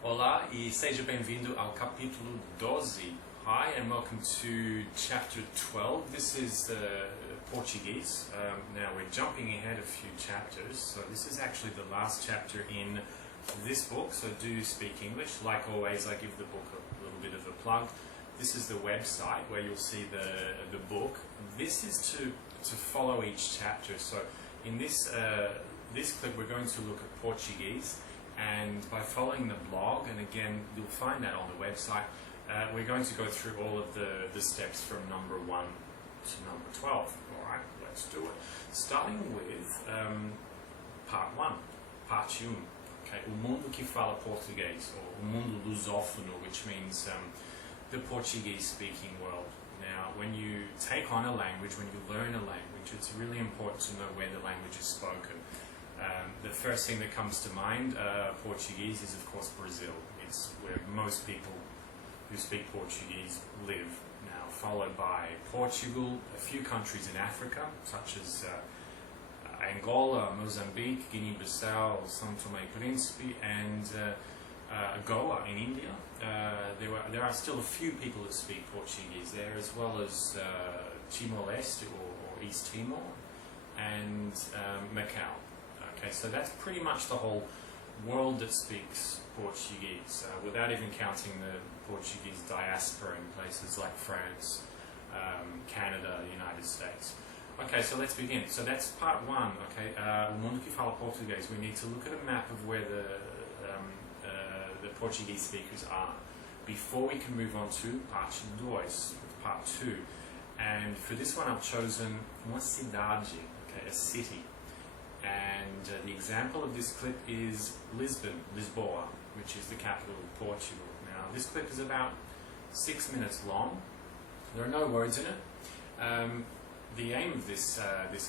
Olá e seja bem-vindo ao capítulo 12. Hi and welcome to chapter 12. This is Portuguese. Now we're jumping ahead a few chapters, so this is actually the last chapter in this book, so do speak English. Like always, I give the book a little bit of a plug. This is the website where you'll see the book. This is to follow each chapter. So in this clip we're going to look at Portuguese, and by following the blog, and again you'll find that on the website, we're going to go through all of the steps from number 1 to number 12. Alright, let's do it. Starting with part 1, parte 1. Okay, o mundo que fala português, or o mundo lusófono, which means the Portuguese-speaking world. Now, when you take on a language, when you learn a language, it's really important to know where the language is spoken. The first thing that comes to mind, Portuguese, is of course Brazil. It's where most people who speak Portuguese live. Now, followed by Portugal, a few countries in Africa, such as Angola, Mozambique, Guinea-Bissau, São Tomé e Príncipe, and Goa in India. There are still a few people that speak Portuguese there, as well as Timor-Leste or East Timor, and Macau. Okay, so that's pretty much the whole world that speaks Portuguese, without even counting the Portuguese diaspora in places like France, Canada, the United States. Okay, so let's begin. So that's part 1. Okay, o mundo que fala português. We need to look at a map of where the Portuguese speakers are before we can move on to parte 2, part 2. And for this one, I've chosen uma cidade, okay, a city. And the example of this clip is Lisbon, Lisboa, which is the capital of Portugal. Now, this clip is about 6 minutes long. There are no words in it. The aim of this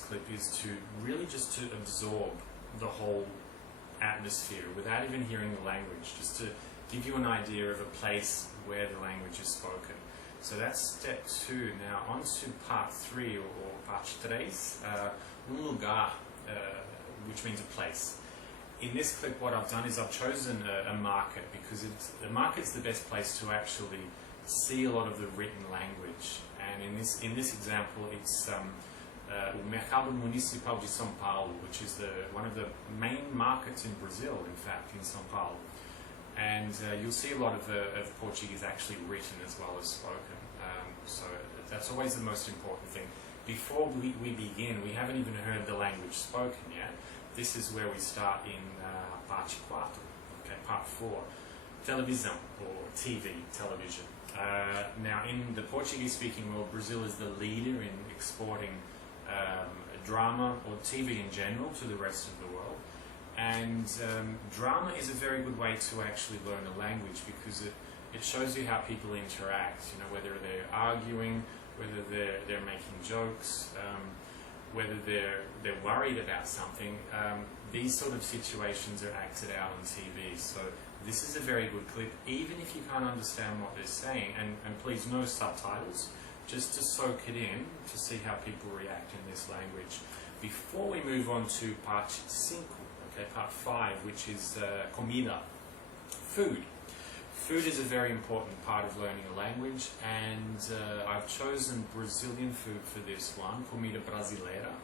clip is to really just to absorb the whole atmosphere without even hearing the language, just to give you an idea of a place where the language is spoken. So that's step 2. Now on to part 3 or parte 3, lugar, which means a place. In this clip what I've done is I've chosen a market, because the market's the best place to actually see a lot of the written language. And in this example, it's o Mercado Municipal de São Paulo, which is one of the main markets in Brazil, in fact, in São Paulo. And you'll see a lot of Portuguese actually written as well as spoken. So that's always the most important thing. Before we begin, we haven't even heard the language spoken yet. This is where we start in parte 4, okay, part 4, televisão, or TV, television. Now, in the Portuguese-speaking world, Brazil is the leader in exporting drama or TV in general to the rest of the world. And drama is a very good way to actually learn a language, because it shows you how people interact, you know, whether they're arguing, whether they're making jokes, whether they're worried about something. These sort of situations are acted out on TV. So this is a very good clip, even if you can't understand what they're saying, and please no subtitles, just to soak it in, to see how people react in this language. Before we move on to parte 5, okay, part 5, which is comida, food. Food is a very important part of learning a language, and I've chosen Brazilian food for this one, comida brasileira.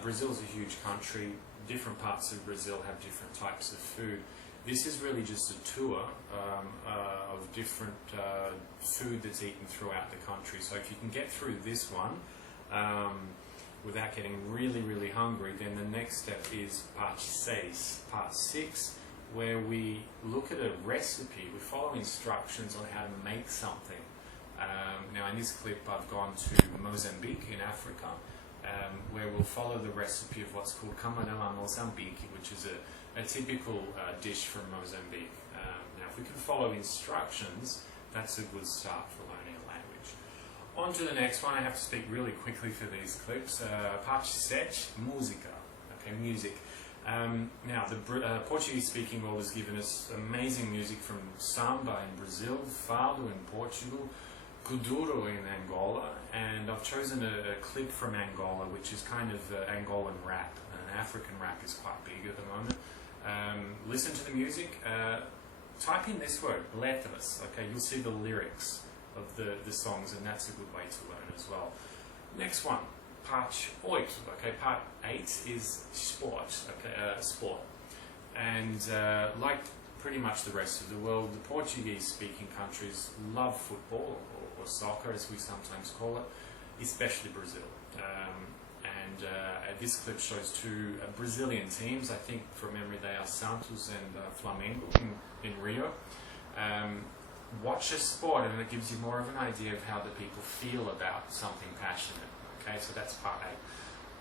Brazil is a huge country. Different parts of Brazil have different types of food. This is really just a tour of different food that's eaten throughout the country. So if you can get through this one without getting really, really hungry, then the next step is parte 6, part 6, where we look at a recipe. We follow instructions on how to make something. Now in this clip I've gone to Mozambique in Africa, where we'll follow the recipe of what's called camarão Mozambique, which is a typical dish from Mozambique. Now if we can follow instructions, that's a good start for learning a language. On to the next one. I have to speak really quickly for these clips. Parte 7, música. Okay, music. Now, the Portuguese-speaking world has given us amazing music from samba in Brazil, fado in Portugal, kuduro in Angola, and I've chosen a clip from Angola, which is kind of Angolan rap. African rap is quite big at the moment. Listen to the music, type in this word, letras, okay, you'll see the lyrics of the songs, and that's a good way to learn as well. Next one, parte 8, okay, part 8 is sport, okay, sport. And like pretty much the rest of the world, the Portuguese-speaking countries love football, or soccer as we sometimes call it, especially Brazil. This clip shows two Brazilian teams. I think from memory they are Santos and Flamengo in Rio. Watch this sport and it gives you more of an idea of how the people feel about something passionate. Okay, so that's part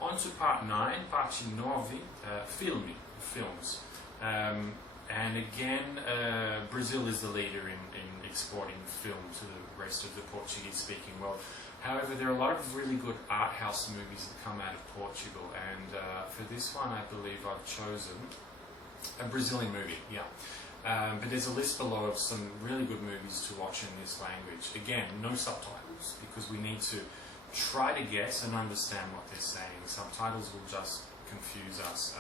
8. On to part 9, parte 9, films. And again, Brazil is the leader in exporting film to the rest of the Portuguese-speaking world. However, there are a lot of really good art house movies that come out of Portugal, and for this one I believe I've chosen a Brazilian movie, but there's a list below of some really good movies to watch in this language. Again, no subtitles, because we need to try to guess and understand what they're saying. Subtitles will just confuse us.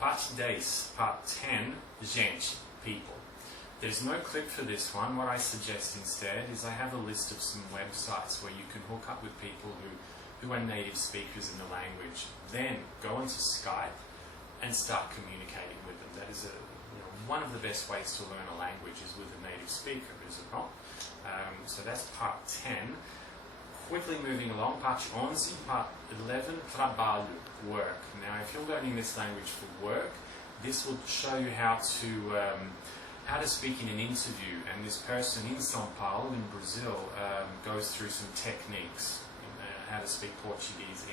Parte 10, part 10, gente, people. There's no clip for this one. What I suggest instead is I have a list of some websites where you can hook up with people who are native speakers in the language. Then go onto Skype and start communicating with them. That is one of the best ways to learn a language is with a native speaker, is it not? So that's part 10. Quickly moving along, parte 11, part 11, trabalho, work. Now, if you're learning this language for work, this will show you how to speak in an interview, and this person in São Paulo, in Brazil, goes through some techniques in how to speak Portuguese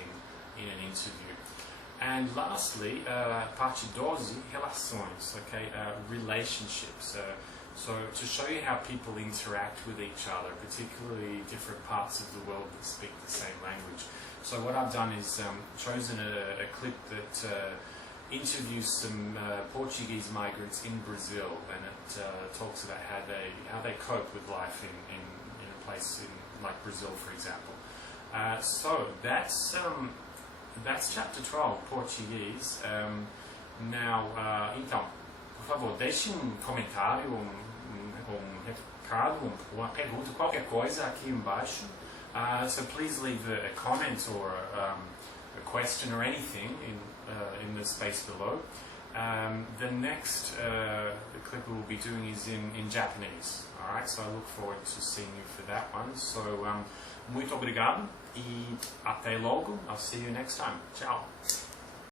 in an interview. And lastly, parte 12, relações, okay, relationships. So to show you how people interact with each other, particularly different parts of the world that speak the same language. So what I've done is chosen a clip that interviews some Portuguese migrants in Brazil, and it talks about how they cope with life in a place like Brazil, for example. So that's chapter 12, Portuguese. Now, então, por favor, deixe comentário, recado, uma pergunta, qualquer coisa aqui embaixo. So please leave a comment or a question or anything in the space below. The next clip we'll be doing is in Japanese. Alright, so I look forward to seeing you for that one. So, muito obrigado e até logo. I'll see you next time. Ciao.